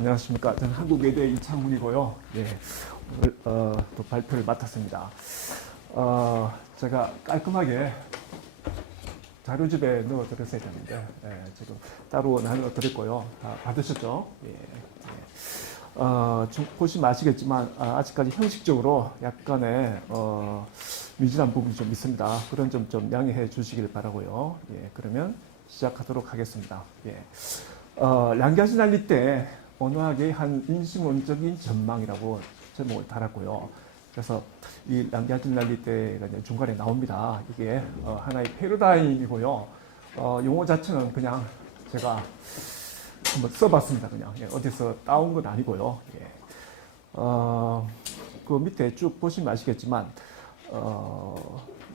안녕하십니까. 저는 한국외대 이창훈이고요. 예, 오늘 또 발표를 맡았습니다. 제가 깔끔하게 자료집에 넣어드렸어야 되는데 지금 따로 나눠드렸고요. 다 받으셨죠? 예, 좀 보시면 아시겠지만 아직까지 형식적으로 약간의 미진한 부분이 좀 있습니다. 그런 점 좀 양해해 주시길 바라고요. 예, 그러면 시작하도록 하겠습니다. 예. 랑가지 난리 때 언어학의 한 인식론적인 전망이라고 제목을 달았고요. 그래서 이 랑가지 난리 때가 이제 중간에 나옵니다. 이게 하나의 패러다임이고요. 용어 자체는 그냥 제가 한번 써봤습니다. 그냥 어디서 따온 건 아니고요. 예. 그 밑에 쭉 보시면 아시겠지만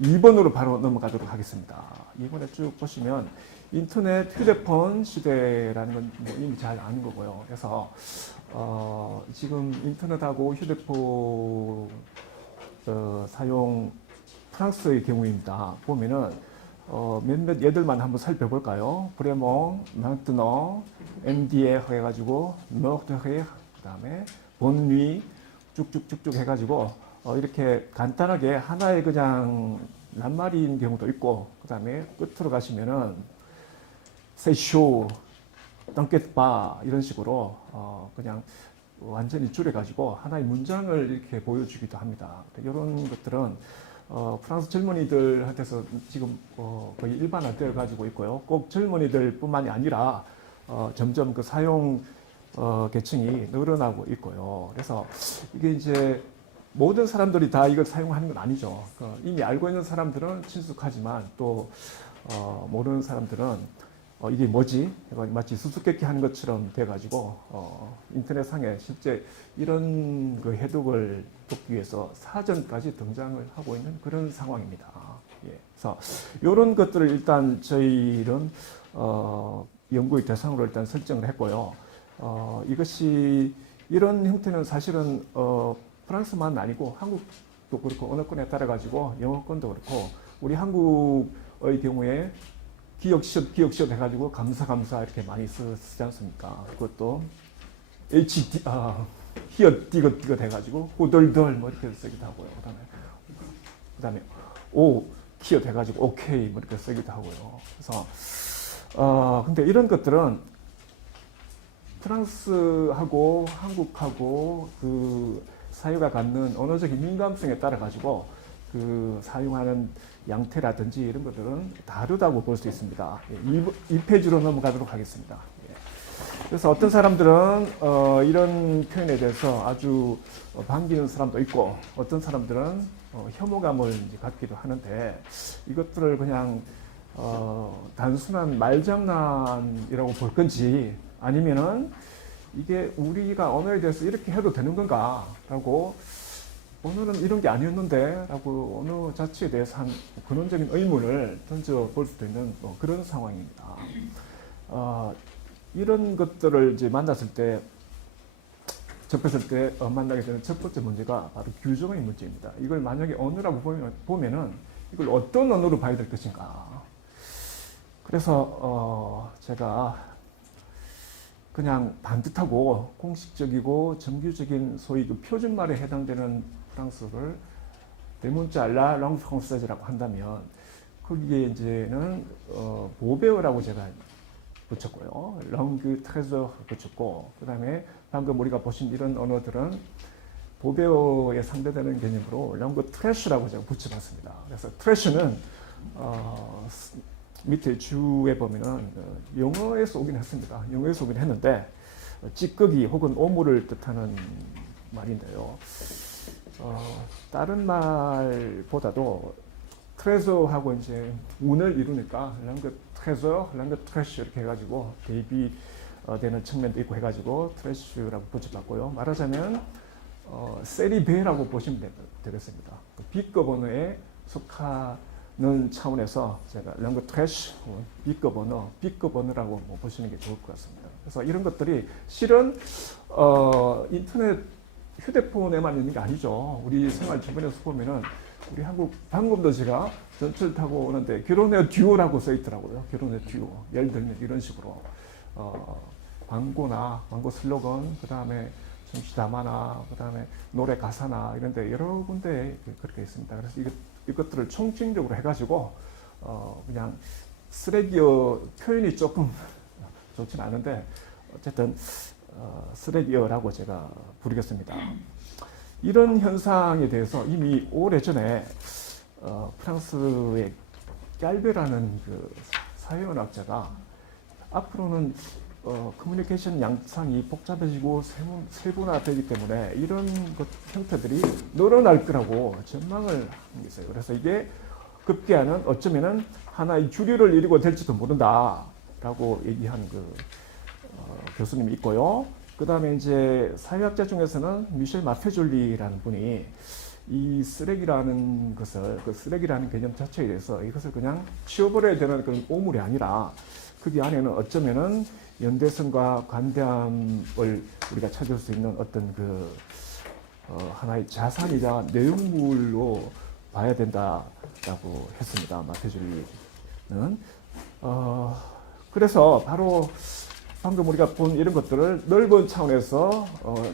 2번으로 바로 넘어가도록 하겠습니다. 2번에 쭉 보시면 인터넷, 휴대폰 시대라는 건 뭐 이미 잘 아는 거고요. 그래서 지금 인터넷하고 휴대폰 사용 프랑스의 경우입니다. 보면은 몇몇 예들만 한번 살펴볼까요? 브레몽, 망트너, MD에 해가지고 너트헤 그다음에 본뉘 쭉쭉쭉쭉 해가지고 이렇게 간단하게 하나의 그냥 낱말인 경우도 있고 그다음에 끝으로 가시면은 세쇼, 덩켓바 이런 식으로 그냥 완전히 줄여가지고 하나의 문장을 이렇게 보여주기도 합니다. 이런 것들은 프랑스 젊은이들한테서 지금 거의 일반화되어 가지고 있고요. 꼭 젊은이들뿐만이 아니라 점점 그 사용 계층이 늘어나고 있고요. 그래서 이게 이제 모든 사람들이 다 이걸 사용하는 건 아니죠. 이미 알고 있는 사람들은 친숙하지만 또 모르는 사람들은 이게 뭐지? 마치 수수께끼 하는 것처럼 돼가지고 인터넷상에 실제 이런 그 해독을 돕기 위해서 사전까지 등장을 하고 있는 그런 상황입니다. 예. 그래서 이런 것들을 일단 저희는 연구의 대상으로 일단 설정을 했고요. 이것이 이런 형태는 사실은 프랑스만 아니고 한국도 그렇고 언어권에 따라 가지고 영어권도 그렇고 우리 한국의 경우에 기억시옷 해가지고 감사 이렇게 많이 쓰지 않습니까? 그것도 HD 히읗 디귿 해가지고 호덜덜 뭐 이렇게 쓰기도 하고요. 그다음에 오 키읔 해가지고 오케이 뭐 이렇게 쓰기도 하고요. 그래서 근데 이런 것들은 프랑스하고 한국하고 그 사회가 갖는 언어적인 민감성에 따라 가지고 그 사용하는 양태라든지 이런 것들은 다르다고 볼 수 있습니다. 2페이지로 넘어가도록 하겠습니다. 그래서 어떤 사람들은 이런 표현에 대해서 아주 반기는 사람도 있고 어떤 사람들은 혐오감을 이제 갖기도 하는데 이것들을 그냥 단순한 말장난이라고 볼 건지 아니면은 이게 우리가 언어에 대해서 이렇게 해도 되는 건가라고 오늘은 이런 게 아니었는데 라고 언어 자체에 대해서 한 근원적인 의문을 던져볼 수도 있는 그런 상황입니다. 이런 것들을 이제 만났을 때 접했을 때 만나게 되는 첫 번째 문제가 바로 규정의 문제입니다. 이걸 만약에 언어라고 보면은 이걸 어떤 언어로 봐야 될 것인가. 그래서 제가 그냥 반듯하고 공식적이고 정규적인 소위 그 표준말에 해당되는 프랑스어를 대문자 라 랑gue française라고 한다면 거기에 이제는 보베어라고 제가 붙였고요. 랑gue trésor 붙였고 그다음에 방금 우리가 보신 이런 언어들은 보베어에 상대되는 개념으로 랑gue 트래쉬라고 제가 붙여봤습니다. 그래서 트래쉬는 밑에 주에 보면은 영어에서 오긴 했습니다. 영어에서 오긴 했는데 찌꺼기 혹은 오물을 뜻하는 말인데요. 다른 말보다도 트레저하고 이제 운을 이루니까 랑gue 트레저, 랑gue 트래쉬 이렇게 해가지고 대입이 되는 측면도 있고 해가지고 트래쉬라고 붙여봤고요. 말하자면 세리베라고 보시면 되겠습니다. B급 언어에 속하는 차원에서 제가 랑gue 트래쉬, B급 언어, B급 언어라고 보시는 게 좋을 것 같습니다. 그래서 이런 것들이 실은 인터넷 휴대폰에만 있는 게 아니죠. 우리 생활 주변에서 보면은 우리 한국 방금도 제가 전철 타고 오는데 결혼의 듀오라고 써 있더라고요. 결혼의 듀오. 예를 들면 이런 식으로 광고나 광고 슬로건, 그 다음에 정치 담화나, 그 다음에 노래 가사나 이런데 여러 군데 그렇게 있습니다. 그래서 이것들을 총칭적으로 해가지고 그냥 쓰레기어 표현이 조금 좋진 않은데 어쨌든 쓰레기어라고 제가 부르겠습니다. 이런 현상에 대해서 이미 오래전에 프랑스의 깔베라는 그 사회언학자가 앞으로는 커뮤니케이션 양상이 복잡해지고 세분화되기 때문에 이런 형태들이 늘어날 거라고 전망을 한 게 있어요. 그래서 이게 급기야는 어쩌면은 하나의 주류를 이루고 될지도 모른다라고 얘기한 그 교수님이 있고요. 그 다음에 이제 사회학자 중에서는 미셸 마페졸리라는 분이 이 쓰레기라는 것을, 그 쓰레기라는 개념 자체에 대해서 이것을 그냥 치워버려야 되는 그런 오물이 아니라 거기 안에는 어쩌면은 연대성과 관대함을 우리가 찾을 수 있는 어떤 그 하나의 자산이자 내용물로 봐야 된다라고 했습니다. 마페졸리는. 그래서 바로 방금 우리가 본 이런 것들을 넓은 차원에서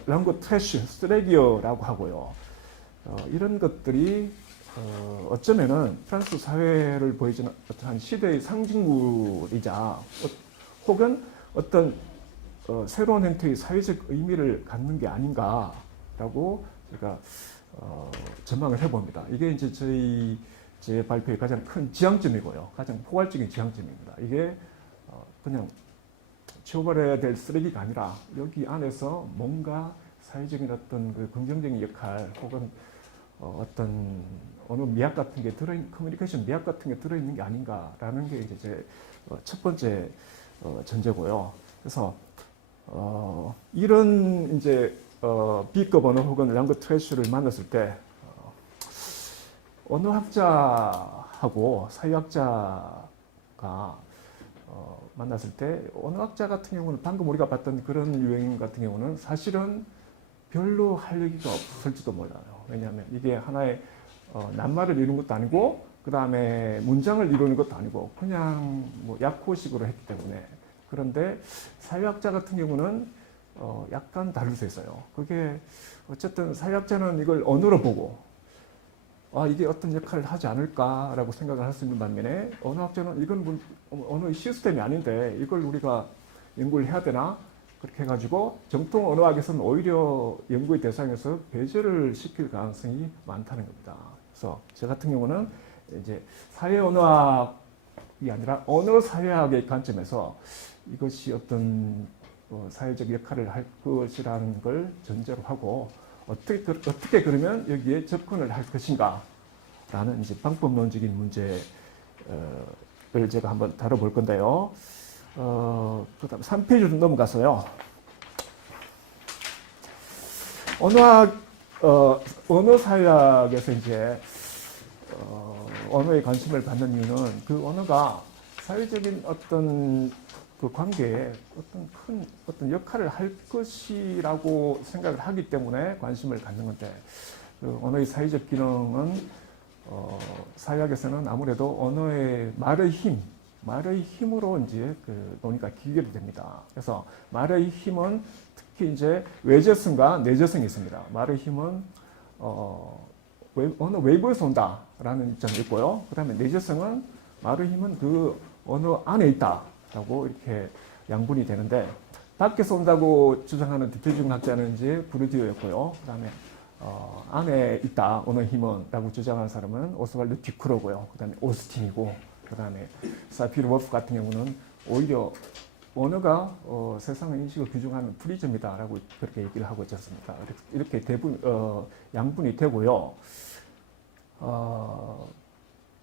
랑구 트래쉬, 쓰레기어라고 하고요. 이런 것들이 어쩌면은 프랑스 사회를 보여주는 어떠한 시대의 상징물이자 혹은 어떤 새로운 형태의 사회적 의미를 갖는 게 아닌가라고 제가 전망을 해봅니다. 이게 이제 제 발표의 가장 큰 지향점이고요. 가장 포괄적인 지향점입니다. 이게 그냥 치워버려야 될 쓰레기가 아니라 여기 안에서 뭔가 사회적인 어떤 그 긍정적인 역할 혹은 어떤 어느 미학 같은 게 커뮤니케이션 미학 같은 게 들어있는 게 아닌가라는 게 이제 제 첫 번째 전제고요. 그래서 이런 이제 B급 언어 혹은 랑구 트래쉬를 만났을 때 언어학자하고 사회학자가 만났을 때 언어학자 같은 경우는 방금 우리가 봤던 그런 유행 같은 경우는 사실은 별로 할 얘기가 없을지도 몰라요. 왜냐하면 이게 하나의 낱말을 이루는 것도 아니고 그 다음에 문장을 이루는 것도 아니고 그냥 뭐 약호식으로 했기 때문에. 그런데 사회학자 같은 경우는 약간 다를 수 있어요. 그게 어쨌든 사회학자는 이걸 언어로 보고 이게 어떤 역할을 하지 않을까라고 생각을 할 수 있는 반면에 언어학자는 이건 언어의 시스템이 아닌데 이걸 우리가 연구를 해야 되나? 그렇게 해가지고 정통 언어학에서는 오히려 연구의 대상에서 배제를 시킬 가능성이 많다는 겁니다. 그래서 저 같은 경우는 이제 사회 언어학이 아니라 언어 사회학의 관점에서 이것이 어떤 사회적 역할을 할 것이라는 걸 전제로 하고 어떻게 그러면 여기에 접근을 할 것인가 라는 이제 방법론적인 문제를 제가 한번 다뤄볼 건데요. 그 다음 3페이지로 넘어가서요. 언어 사회학에서 이제 언어에 관심을 받는 이유는 그 언어가 사회적인 어떤 그 관계에 어떤 역할을 할 것이라고 생각을 하기 때문에 관심을 갖는 건데, 그 언어의 사회적 기능은 사회학에서는 아무래도 언어의 말의 힘으로 이제 그 논의가 기결이 됩니다. 그래서 말의 힘은 특히 이제 외재성과 내재성이 있습니다. 말의 힘은 어느 외부에서 온다라는 입장이 있고요. 그 다음에 내재성은 말의 힘은 그 언어 안에 있다라고 이렇게 양분이 되는데, 밖에서 온다고 주장하는 대표적인 학자는 이제 부르디오였고요. 그 다음에 안에 있다 언어 힘은 라고 주장하는 사람은 오스왈드 듀크로고요. 그 다음에 오스틴이고, 그 다음에 사피르 워프 같은 경우는 오히려 언어가 세상의 인식을 규정하는 프리즘이다라고 그렇게 얘기를 하고 있지 않습니까? 이렇게 양분이 되고요.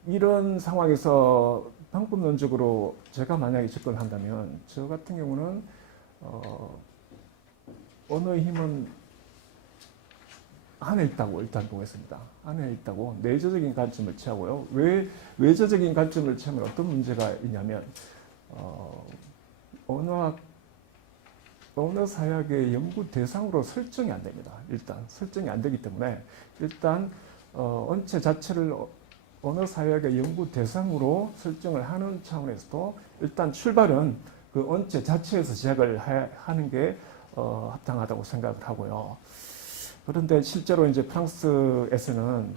이런 상황에서 방법론적으로 제가 만약에 접근을 한다면 저 같은 경우는 언어의 힘은 안에 있다고 일단 보겠습니다. 안에 있다고 내재적인 관점을 취하고요. 왜 외재적인 관점을 취하면 어떤 문제가 있냐면 언어 사회학의 연구 대상으로 설정이 안 됩니다. 일단 설정이 안 되기 때문에 일단 언체 자체를 언어 사회학의 연구 대상으로 설정을 하는 차원에서도 일단 출발은 그 원체 자체에서 시작을 하는 게 합당하다고 생각을 하고요. 그런데 실제로 이제 프랑스에서는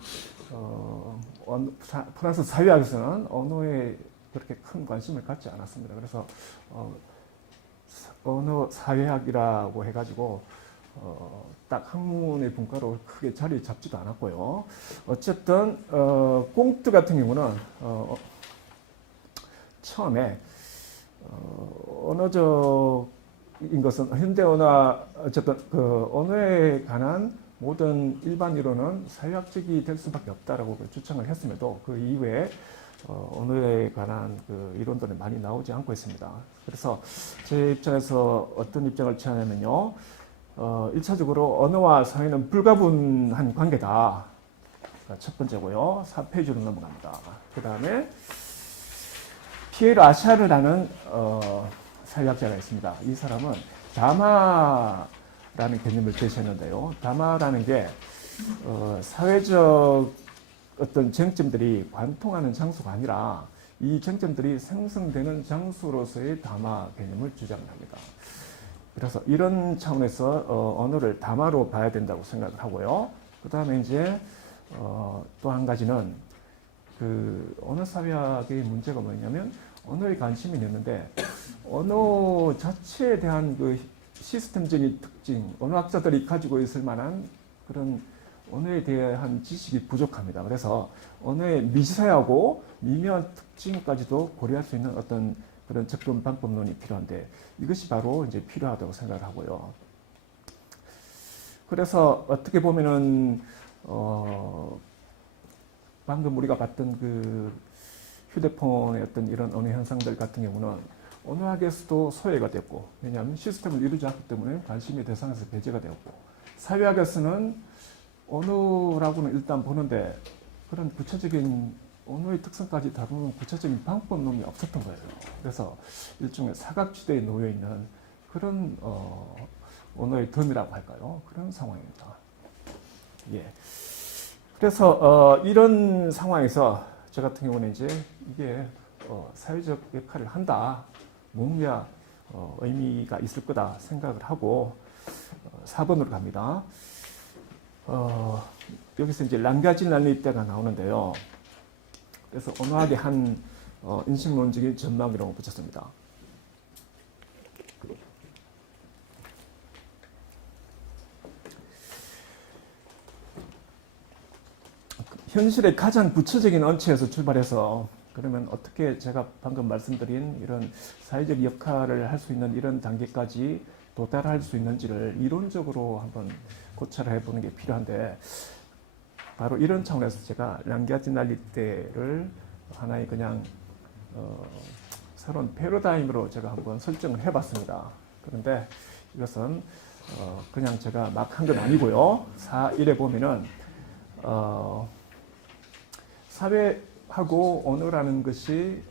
프랑스 사회학에서는 언어에 그렇게 큰 관심을 갖지 않았습니다. 그래서 언어 사회학이라고 해가지고 딱 학문의 분과로 크게 자리 잡지도 않았고요. 어쨌든 꽁트 같은 경우는 처음에 언어적인 것은 현대 언어 어쨌든 그 언어에 관한 모든 일반 이론은 사회학적이 될 수밖에 없다라고 주장을 했음에도 그 이후에 언어에 관한 그 이론들이 많이 나오지 않고 있습니다. 그래서 제 입장에서 어떤 입장을 취하냐면요. 1차적으로 언어와 사회는 불가분한 관계다. 첫 번째고요. 4페이지로 넘어갑니다. 그 다음에 피에르 아샤르라는 사회학자가 있습니다. 이 사람은 다마라는 개념을 제시했는데요. 다마라는 게 사회적 어떤 쟁점들이 관통하는 장소가 아니라 이 쟁점들이 생성되는 장소로서의 다마 개념을 주장을 합니다. 그래서 이런 차원에서 언어를 다마로 봐야 된다고 생각을 하고요. 그 다음에 이제 또 한 가지는 그 언어 사회학의 문제가 뭐냐면 언어에 관심이 있는데 언어 자체에 대한 그 시스템적인 특징, 언어학자들이 가지고 있을 만한 그런 언어에 대한 지식이 부족합니다. 그래서 언어의 미세하고 미묘한 특징까지도 고려할 수 있는 어떤 그런 접근 방법론이 필요한데 이것이 바로 이제 필요하다고 생각을 하고요. 그래서 어떻게 보면은 방금 우리가 봤던 그 휴대폰의 어떤 이런 언어 현상들 같은 경우는 언어학에서도 소외가 됐고 왜냐하면 시스템을 이루지 않기 때문에 관심의 대상에서 배제가 되었고 사회학에서는 언어라고는 일단 보는데 그런 구체적인 언어의 특성까지 다루는 구체적인 방법론이 없었던 거예요. 그래서 일종의 사각지대에 놓여 있는 그런 언어의 덤이라고 할까요? 그런 상황입니다. 예. 그래서 이런 상황에서 저 같은 경우는 이제 이게 사회적 역할을 한다. 뭔가 의미가 있을 거다 생각을 하고 4번으로 갑니다. 여기서 이제 랑가지날리 때가 나오는데요. 그래서 언어학의 한 인식론적인 전망이라고 붙였습니다. 현실의 가장 구체적인 언체에서 출발해서 그러면 어떻게 제가 방금 말씀드린 이런 사회적 역할을 할 수 있는 이런 단계까지 도달할 수 있는지를 이론적으로 한번 고찰을 해보는 게 필요한데 바로 이런 차원에서 제가 랑가지날리 때를 하나의 그냥 새로운 패러다임으로 제가 한번 설정을 해봤습니다. 그런데 이것은 그냥 제가 막 한 건 아니고요. 4.1에 보면은 사회하고 언어라는 것이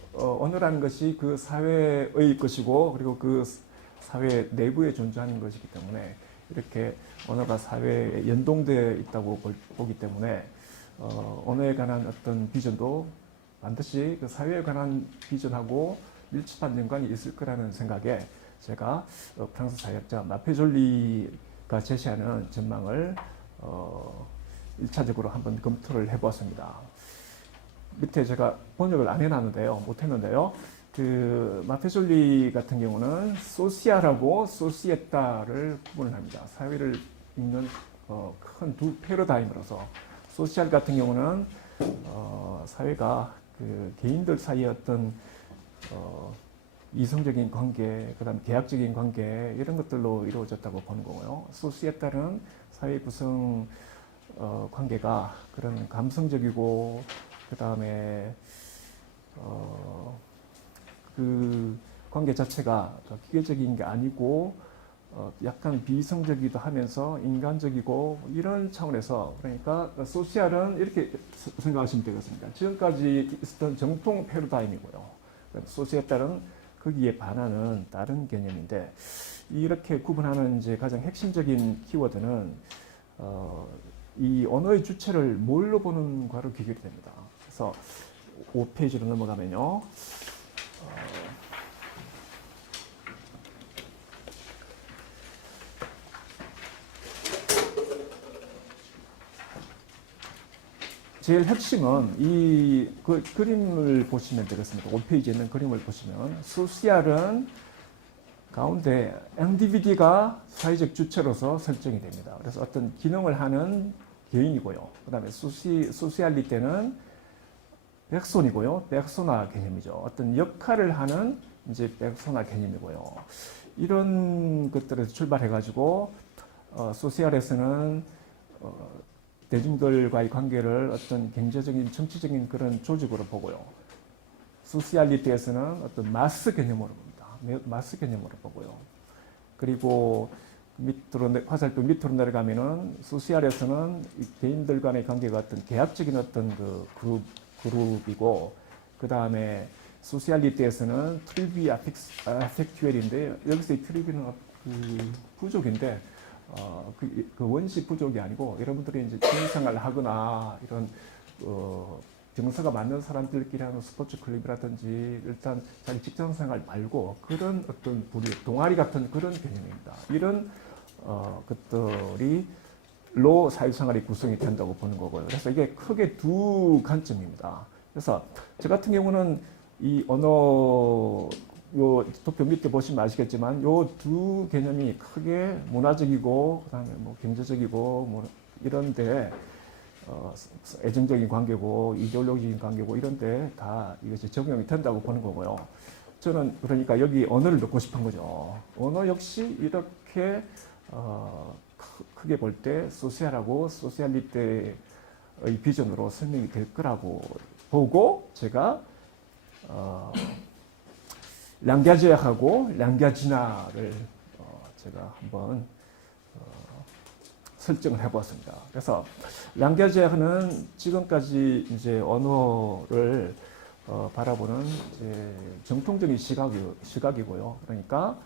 그 사회의 것이고 그리고 그 사회 내부에 존재하는 것이기 때문에 이렇게 언어가 사회에 연동되어 있다고 보기 때문에 언어에 관한 어떤 비전도 반드시 그 사회에 관한 비전하고 밀접한 연관이 있을 거라는 생각에 제가 프랑스 사회학자 마페졸리가 제시하는 전망을 1차적으로 한번 검토를 해보았습니다. 밑에 제가 번역을 안 해놨는데요. 못했는데요. 그 마페졸리 같은 경우는 소시아라고 소시에타를 구분을 합니다. 사회를 읽는 큰 두 패러다임으로서 소시알 같은 경우는 사회가 그 개인들 사이의 어떤 이성적인 관계, 그다음 계약적인 관계 이런 것들로 이루어졌다고 보는 거고요. 소시에타는 사회 구성 관계가 그런 감성적이고 그다음에 그 관계 자체가 기계적인 게 아니고 약간 비이성적이기도 하면서 인간적이고 이런 차원에서 그러니까 소시알은 이렇게 생각하시면 되겠습니다. 지금까지 있었던 정통 패러다임이고요. 소시에타는 거기에 반하는 다른 개념인데 이렇게 구분하는 이제 가장 핵심적인 키워드는 이 언어의 주체를 뭘로 보는가로 귀결이 됩니다. 그래서 5페이지로 넘어가면요. 제일 핵심은 이 그림을 보시면 되겠습니다. 5페이지에 있는 그림을 보시면 소시알은 가운데 NDVD가 사회적 주체로서 설정이 됩니다. 그래서 어떤 기능을 하는 개인이고요. 그 다음에 소시알리테는 백손이고요. 백소나 개념이죠. 어떤 역할을 하는 이제 백소나 개념이고요. 이런 것들에서 출발해가지고 소시알에서는 대중들과의 관계를 어떤 경제적인, 정치적인 그런 조직으로 보고요. 소시알리티에서는 어떤 마스 개념으로 봅니다. 마스 개념으로 보고요. 그리고 밑으로 화살표 밑으로 내려가면은 소시알에서는 개인들 간의 관계가 어떤 계약적인 어떤 그 그룹이고, 그 다음에 소시알리티에서는 트리비 아펙튜엘인데, 여기서 이 트리비는 그 부족인데 그 원시 부족이 아니고, 여러분들이 이제 취미생활을 하거나 이런 정서가 맞는 사람들끼리 하는 스포츠 클럽이라든지, 일단 자기 직장생활 말고 그런 어떤 부류, 동아리 같은 그런 개념입니다. 이런 것들이 로 사회생활이 구성이 된다고 보는 거고요. 그래서 이게 크게 두 관점입니다. 그래서 저 같은 경우는 이 언어, 요 도표 밑에 보시면 아시겠지만 요 두 개념이 크게 문화적이고 그다음에 뭐 경제적이고 뭐 이런데 애정적인 관계고 이데올로기적인 관계고 이런데 다 이것이 적용이 된다고 보는 거고요. 저는 그러니까 여기 언어를 넣고 싶은 거죠. 언어 역시 이렇게 크게 볼 때 소시알하고 소시알리테의 비전으로 설명이 될 거라고 보고, 제가 랑갸지하고 랑갸지나를 제가 한번 설정을 해보았습니다. 그래서 랑갸지아는 지금까지 이제 언어를 바라보는 이제 정통적인 시각이고요. 그러니까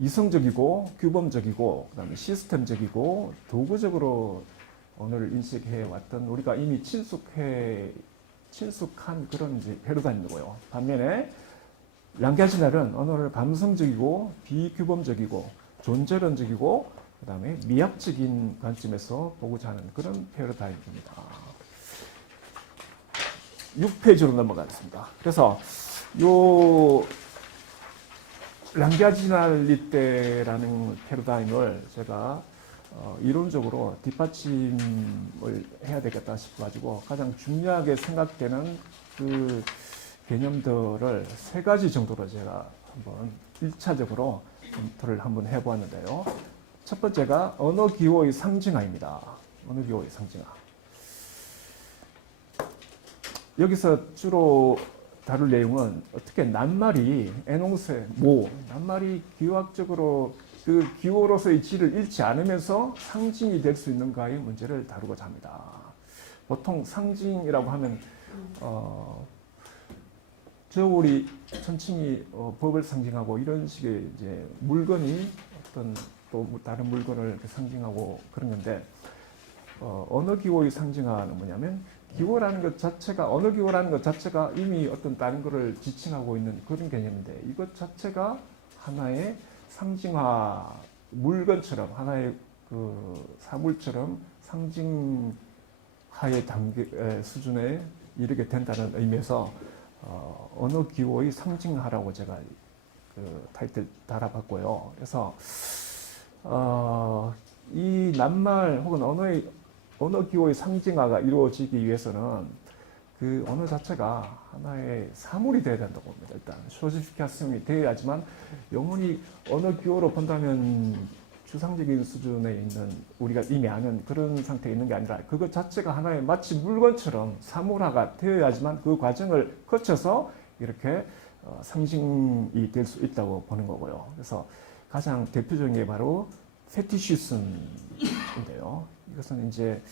이성적이고 규범적이고 그다음에 시스템적이고 도구적으로 언어를 인식해 왔던, 우리가 이미 친숙한 그런 이제 패러다임이고요. 반면에 랑갸지날은 언어를 감성적이고 비규범적이고 존재론적이고 그다음에 미학적인 관점에서 보고자 하는 그런 패러다임입니다. 6페이지로 넘어가겠습니다. 그래서 요 랑갸지날리테라는 패러다임을 제가 이론적으로 뒷받침을 해야 되겠다 싶어가지고 가장 중요하게 생각되는 그 개념들을 세 가지 정도로 제가 한번 1차적으로 검토를 한번 해보았는데요. 첫 번째가 언어 기호의 상징화입니다. 언어 기호의 상징화. 여기서 주로 다룰 내용은 어떻게 낱말이 에농세, 낱말이 기호학적으로 그 기호로서의 질을 잃지 않으면서 상징이 될 수 있는가의 문제를 다루고자 합니다. 보통 상징이라고 하면 저울이 천칭이 법을 상징하고 이런 식의 이제 물건이 어떤 또 다른 물건을 상징하고 그런 건데, 언어 기호의 상징화는 뭐냐면 기호라는 것 자체가, 언어 기호라는 것 자체가 이미 어떤 다른 것을 지칭하고 있는 그런 개념인데, 이것 자체가 하나의 상징화 물건처럼, 하나의 그 사물처럼 상징화의 단계 수준에 이르게 된다는 의미에서 언어 기호의 상징화라고 제가 그 타이틀 달아봤고요. 그래서 이 낱말 혹은 언어 기호의 상징화가 이루어지기 위해서는 그 언어 자체가 하나의 사물이 되어야 된다고 봅니다. 일단 소지피케이션이 되어야지만, 영원히 언어 기호로 본다면 추상적인 수준에 있는 우리가 이미 아는 그런 상태에 있는 게 아니라 그것 자체가 하나의 마치 물건처럼 사물화가 되어야지만 그 과정을 거쳐서 이렇게 상징이 될 수 있다고 보는 거고요. 그래서 가장 대표적인 게 바로 페티시즘인데요. 이것은 이제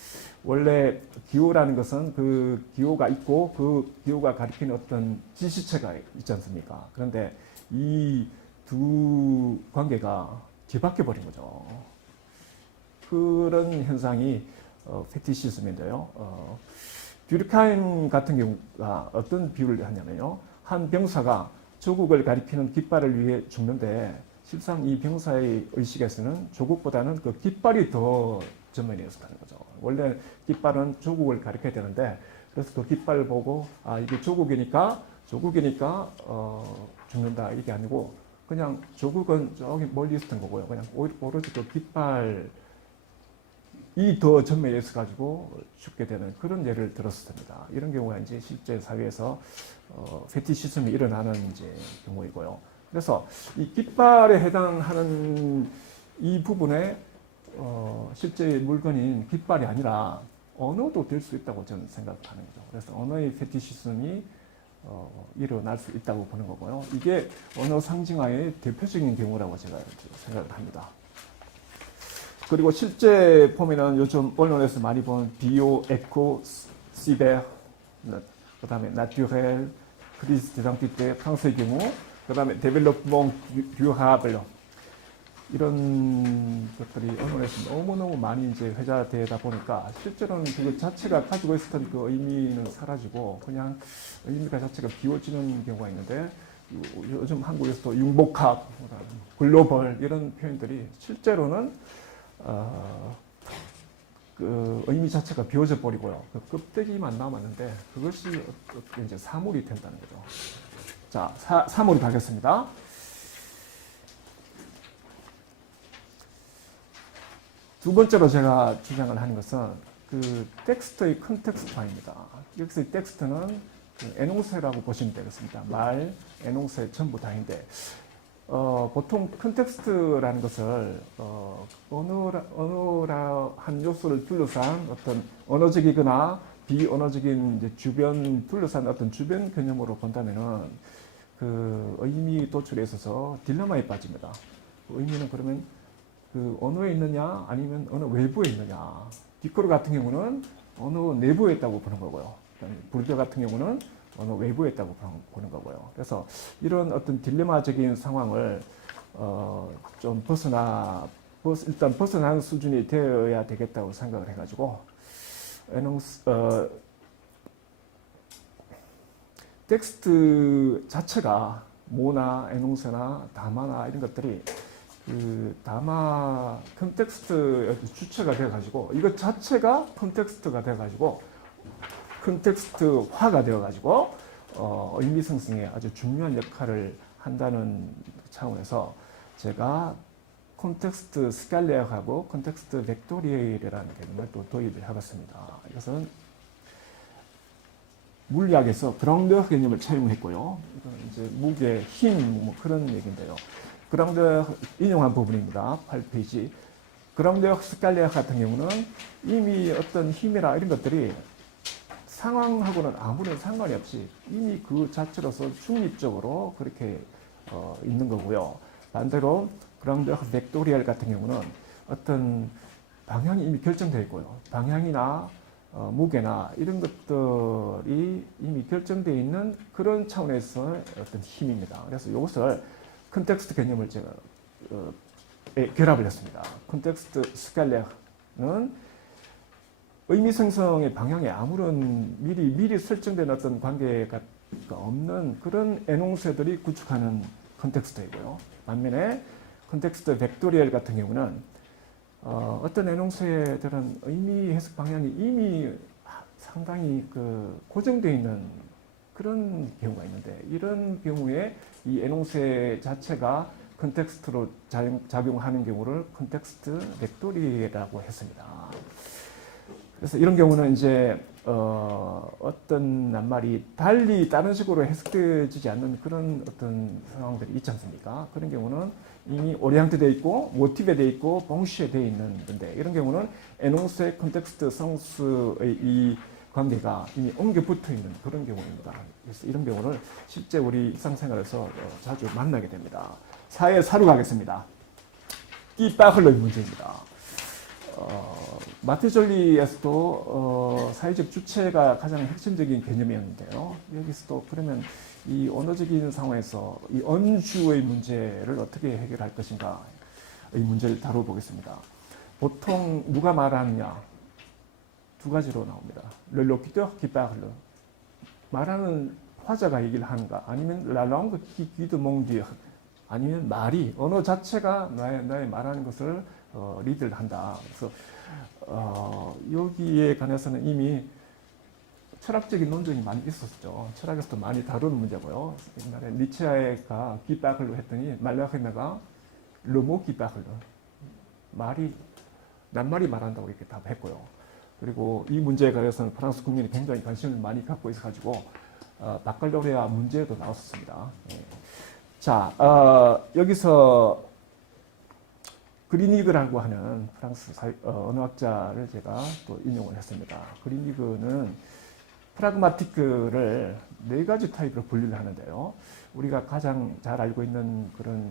원래 기호라는 것은 그 기호가 있고 그 기호가 가리키는 어떤 지시체가 있지 않습니까? 그런데 이 두 관계가 뒤바뀌어 버린 거죠. 그런 현상이 페티시즘인데요. 듀르카임 같은 경우가 어떤 비유를 하냐면요. 한 병사가 조국을 가리키는 깃발을 위해 죽는데, 실상 이 병사의 의식에서는 조국보다는 그 깃발이 더 전면에 있었다는 거죠. 원래 깃발은 조국을 가리켜야 되는데 그래서 그 깃발을 보고 이게 조국이니까 죽는다 이게 아니고 그냥 조국은 저기 멀리 있었던 거고요. 그냥 오로지 그 깃발이 더 전면에 있어 가지고 죽게 되는 그런 예를 들었습니다. 이런 경우가 이제 실제 사회에서 페티시즘이 일어나는 이제 경우이고요. 그래서 이 깃발에 해당하는 이 부분에 실제 물건인 깃발이 아니라 언어도 될 수 있다고 저는 생각하는 거죠. 그래서 언어의 페티시즘이 일어날 수 있다고 보는 거고요. 이게 언어 상징화의 대표적인 경우라고 제가 생각을 합니다. 그리고 실제 보면은 요즘 언론에서 많이 본 비오, 에코, 시베르, 그 다음에 나튜렐, 크리스 디단티테, 프랑스의 경우, 그 다음에 데벨롭먼 듀하블 이런 것들이 언론에서 너무너무 많이 이제 회자되다 보니까 실제로는 그 자체가 가지고 있었던 그 의미는 사라지고 그냥 의미가 자체가 비워지는 경우가 있는데 요즘 한국에서도 융복합, 글로벌 이런 표현들이 실제로는 그 의미 자체가 비워져 버리고요. 그 껍데기만 남았는데 그것이 이제 사물이 된다는 거죠. 자, 사물이 가겠습니다. 두 번째로 제가 주장을 하는 것은 그 텍스트의 컨텍스트화입니다. 여기서 텍스트는 그 에농세라고 보시면 되겠습니다. 말, 에농세 전부 다인데 보통 컨텍스트라는 것을 언어라 한 요소를 둘러싼 어떤 언어적이거나 비언어적인 이제 주변 둘러싼 어떤 주변 개념으로 본다면은 그 의미 도출에 있어서 딜레마에 빠집니다. 그 의미는 그러면 그 언어에 있느냐 아니면 언어 외부에 있느냐. 디코르 같은 경우는 언어 내부에 있다고 보는 거고요. 부르디오 같은 경우는 언어 외부에 있다고 보는 거고요. 그래서 이런 어떤 딜레마적인 상황을 좀 일단 벗어난 수준이 되어야 되겠다고 생각을 해가지고 텍스트 자체가 모나 에농세나 다마나 이런 것들이 그 다마 컨텍스트의 주체가 되어가지고 이것 자체가 컨텍스트가 되어가지고 컨텍스트화가 되어가지고 의미 생성에 아주 중요한 역할을 한다는 차원에서 제가 콘텍스트 스칼레어하고 콘텍스트 벡토리엘이라는 개념을 또 도입을 해봤습니다. 이것은 물리학에서 그라운드 개념을 차용했고요. 이건 이제 무게, 힘, 뭐 그런 얘기인데요. 그라운드 인용한 부분입니다. 8페이지. 그라운드 스칼레어 같은 경우는 이미 어떤 힘이나 이런 것들이 상황하고는 아무런 상관이 없이 이미 그 자체로서 중립적으로 그렇게 있는 거고요. 반대로 그라운드 벡토리얼 같은 경우는 어떤 방향이 이미 결정되어 있고요. 방향이나 무게나 이런 것들이 이미 결정되어 있는 그런 차원에서의 어떤 힘입니다. 그래서 이것을 컨텍스트 개념을 제가 결합을 했습니다. 컨텍스트 스칼레어는 의미 생성의 방향에 아무런 미리 설정된 어떤 관계가 없는 그런 에농세들이 구축하는 컨텍스트이고요. 반면에 컨텍스트 벡토리얼 같은 경우는 어떤 에농세들은 의미 해석 방향이 이미 상당히 그 고정되어 있는 그런 경우가 있는데 이런 경우에 이 에농세 자체가 컨텍스트로 작용하는 경우를 컨텍스트 벡토리라고 했습니다. 그래서 이런 경우는 이제 어떤 낱말이 달리 다른 식으로 해석되지 않는 그런 어떤 상황들이 있지 않습니까? 그런 경우는 이미 오리엔트 되어 있고 모티브에 되어 있고 봉시에 되어 있는 건데 이런 경우는 에농세 컨텍스트 성수의 이 관계가 이미 엉겨 붙어 있는 그런 경우입니다. 그래서 이런 경우를 실제 우리 일상생활에서 자주 만나게 됩니다. 사회 사로 가겠습니다. 끼빠흘러의 문제입니다. 마티졸리에서도 사회적 주체가 가장 핵심적인 개념이었는데요. 여기서도 그러면 이 언어적인 상황에서 이 언주의 문제를 어떻게 해결할 것인가 이 문제를 다뤄보겠습니다. 보통 누가 말하느냐 두 가지로 나옵니다. Le locuteur qui parle 말하는 화자가 얘기를 하는가 아니면 la langue qui guide mon dire 아니면 말이 언어 자체가 나의 말하는 것을 리드를 한다. 그래서 여기에 관해서는 이미 철학적인 논쟁이 많이 있었죠. 철학에서도 많이 다루는 문제고요. 옛날에 니체가 기빠클로 했더니 말라헤나가 르모 기빠클로 말이 낱말이 말한다고 이렇게 답했고요. 그리고 이 문제에 관해서는 프랑스 국민이 굉장히 관심을 많이 갖고 있어가지고 바칼로레아 문제도 나왔었습니다. 예. 자, 여기서 그리니그라고 하는 프랑스 언어학자를 제가 또 인용을 했습니다. 그리니그는 프라그마티크를 네 가지 타입으로 분류를 하는데요. 우리가 가장 잘 알고 있는 그런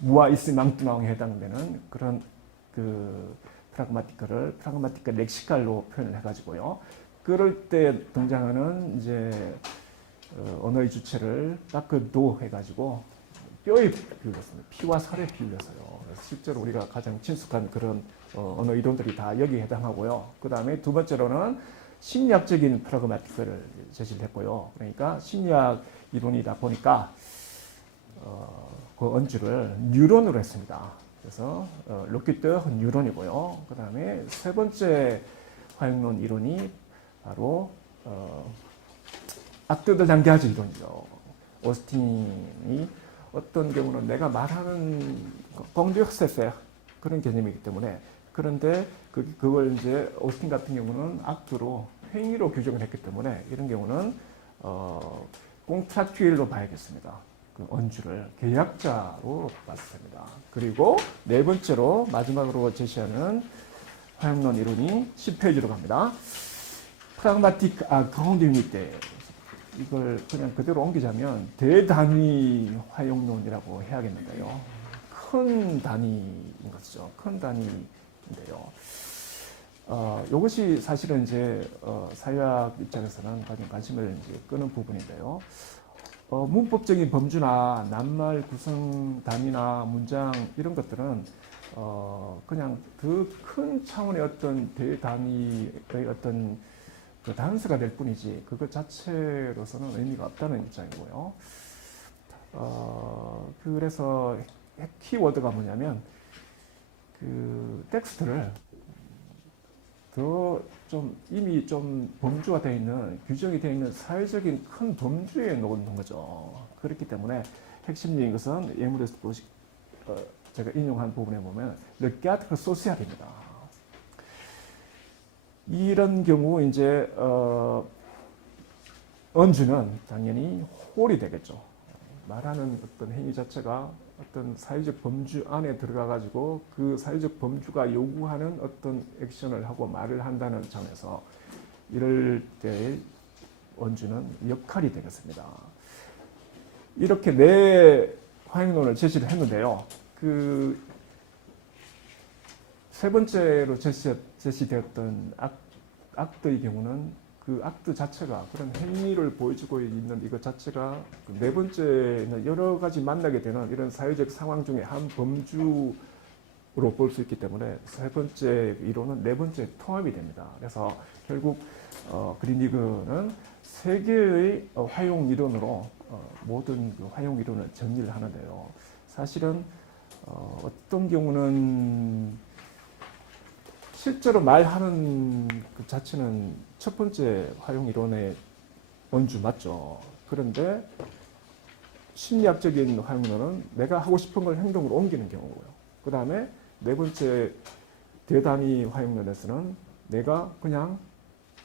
무아이스망뚜나옹에 해당되는 그런 그 프라그마티크를 프라그마티크 렉시칼로 표현을 해가지고요. 그럴 때 등장하는 이제 언어의 주체를 까크도 해가지고 뼈에 비유했습니다. 피와 살에 비유해서요. 그래서 실제로 우리가 가장 친숙한 그런 언어 이론들이 다 여기에 해당하고요. 그 다음에 두 번째로는 심리학적인 프라그마티크를 제시를 했고요. 그러니까 심리학 이론이다 보니까 그 언주를 뉴런으로 했습니다. 그래서 로키트 뉴런이고요. 그 다음에 세 번째 화용론 이론이 바로 악tö들 장기하지 이론이죠. 오스틴이 어떤 경우는 내가 말하는 공격세세 그런 개념이기 때문에 그런데 그걸 이제 오스틴 같은 경우는 악도로 행위로 규정을 했기 때문에 이런 경우는 꽁트라큐일로 봐야겠습니다. 그 언주를 계약자로 봤습니다. 그리고 네 번째로 마지막으로 제시하는 화용론 이론이 10페이지로 갑니다. 프라그마틱 그라운딩일 이걸 그냥 그대로 옮기자면 대단위 화용론이라고 해야겠는데요. 큰 단위인 것이죠. 큰 단위인데요. 이것이 사실은 이제 사회학 입장에서는 가장 관심을 이제 끄는 부분인데요. 문법적인 범주나 낱말 구성 단위나 문장 이런 것들은 그냥 그 큰 차원의 어떤 대단위의 어떤 그 단서가 될 뿐이지 그것 자체로서는 의미가 없다는 입장이고요. 그래서 키워드가 뭐냐면 그 텍스트를 더 좀 이미 좀 범주가 되어 있는 규정이 되어 있는 사회적인 큰 범주에 놓는 거죠. 그렇기 때문에 핵심적인 것은 예물에서 제가 인용한 부분에 보면 le cadre social입니다. 이런 경우 이제 언주는 당연히 홀이 되겠죠. 말하는 어떤 행위 자체가 어떤 사회적 범주 안에 들어가 가지고 그 사회적 범주가 요구하는 어떤 액션을 하고 말을 한다는 점에서 이럴 때 언주는 역할이 되겠습니다. 이렇게 네 화용론을 제시를 했는데요. 그 세 번째로 제시되었던 악도의 경우는 그 악도 자체가 그런 행위를 보여주고 있는 이것 자체가 네 번째는 여러 가지 만나게 되는 이런 사회적 상황 중에 한 범주로 볼 수 있기 때문에 세 번째 이론은 네 번째 통합이 됩니다. 그래서 결국 그리니그는 세 개의 화용 이론으로 모든 그 화용 이론을 정리를 하는데요. 사실은 어떤 경우는 실제로 말하는 그 자체는 첫 번째 화용 이론의 원주 맞죠. 그런데 심리학적인 화용론은 내가 하고 싶은 걸 행동으로 옮기는 경우고요. 그 다음에 네 번째 대단위 화용론에서는 내가 그냥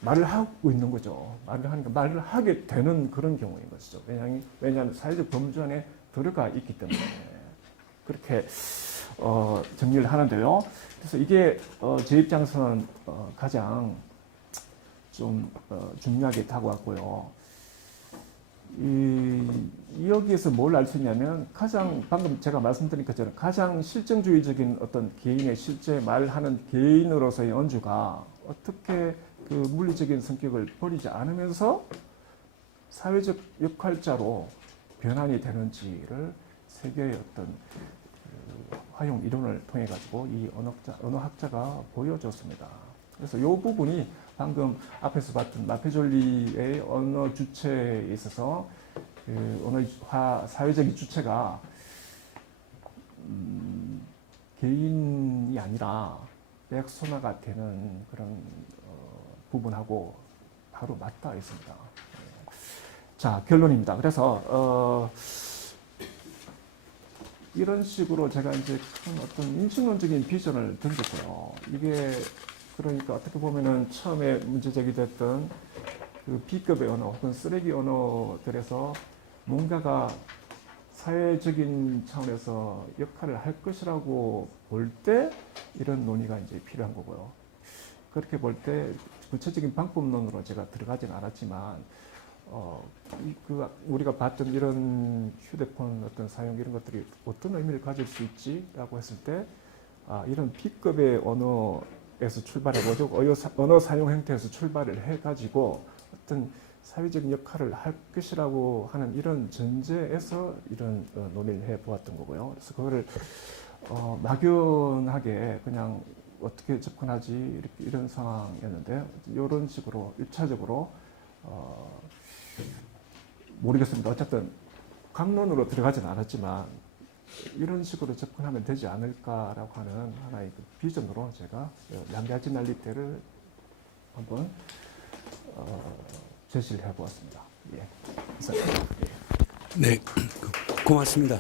말을 하고 있는 거죠. 말을 하니까 말을 하게 되는 그런 경우인 것이죠. 왜냐하면 사회적 범주 안에 들어가 있기 때문에 그렇게 정리를 하는데요. 그래서 이게 제 입장에서는 가장 좀 중요하게 다가왔고요. 여기에서 뭘 알 수 있냐면 가장 방금 제가 말씀드린 것처럼 가장 실정주의적인 어떤 개인의 실제 말을 하는 개인으로서의 언주가 어떻게 그 물리적인 성격을 버리지 않으면서 사회적 역할자로 변환이 되는지를 세계의 어떤 화용 이론을 통해 가지고 이 언어학자가 보여줬습니다. 그래서 이 부분이 방금 앞에서 봤던 마페졸리의 언어 주체에 있어서 그 언어 사회적인 주체가 개인이 아니라 백소나가 되는 그런 부분하고 바로 맞닿아 있습니다. 자, 결론입니다. 그래서 이런 식으로 제가 이제 큰 어떤 인식론적인 비전을 던졌어요. 이게 그러니까 어떻게 보면은 처음에 문제 제기됐던 그 B급의 언어 혹은 쓰레기 언어들에서 뭔가가 사회적인 차원에서 역할을 할 것이라고 볼 때 이런 논의가 이제 필요한 거고요. 그렇게 볼 때 구체적인 방법론으로 제가 들어가진 않았지만 우리가 봤던 이런 휴대폰 어떤 사용 이런 것들이 어떤 의미를 가질 수 있지라고 했을 때 이런 B급의 언어에서 출발해가지고 언어 사용 행태에서 출발을 해가지고 어떤 사회적인 역할을 할 것이라고 하는 이런 전제에서 이런 논의를 해보았던 거고요. 그래서 그거를 막연하게 그냥 어떻게 접근하지 이런 상황이었는데 이런 식으로 1차적으로 모르겠습니다. 어쨌든 강론으로 들어가지는 않았지만 이런 식으로 접근하면 되지 않을까라고 하는 하나의 그 비전으로 제가 양자진 난리대를 한번 제시를 해보았습니다. 예. 네, 고맙습니다.